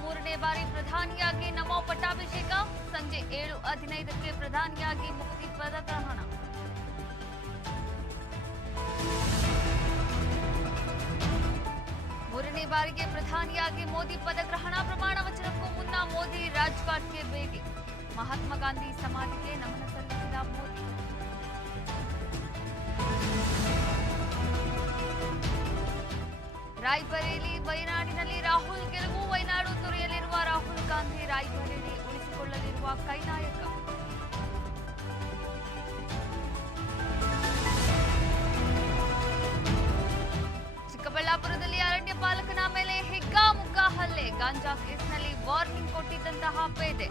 ಮೂರನೇ ಬಾರಿ ಪ್ರಧಾನಿಯಾಗಿ ನಮೋ ಪಟ್ಟಾಭಿಷೇಕ. ಸಂಜೆ 7:15ಕ್ಕೆ ಪ್ರಧಾನಿಯಾಗಿ ಮೋದಿ ಪದಗ್ರಹಣ. ಮೂರನೇ ಬಾರಿಗೆ ಪ್ರಧಾನಿಯಾಗಿ ಮೋದಿ ಪದಗ್ರಹಣ. ಪ್ರಮಾಣ ವಚನಕ್ಕೂ ಮುನ್ನ ಮೋದಿ ರಾಜ್ಘಾಟ್ಗೆ ಭೇಟಿ. ಮಹಾತ್ಮ ಗಾಂಧಿ ಸಮಾಧಿಗೆ ನಮನ ಸಲ್ಲಿಸಿದ ಮೋದಿ. ರಾಯ್ಬರೇಲಿ ವಯನಾಡಿನಲ್ಲಿ ರಾಹುಲ್ ಗೆಲುವು. ವಯನಾಡು ತೊರೆಯಲಿರುವ ರಾಹುಲ್ ಗಾಂಧಿ ರಾಯ್ಬರೇಲಿ ಉಳಿಸಿಕೊಳ್ಳಲಿರುವ ಕೈನಾಯಕ. ಚಿಕ್ಕಬಳ್ಳಾಪುರದಲ್ಲಿ ಅರಣ್ಯ ಪಾಲಕನ ಮೇಲೆ ಹಿಗ್ಗಾಮುಗ್ಗಾ ಹಲ್ಲೆ. ಗಾಂಜಾ ಕೇಸ್ನಲ್ಲಿ ವಾರ್ನಿಂಗ್ ಕೊಟ್ಟಿದ್ದಂತಹ ಪೇದೆ.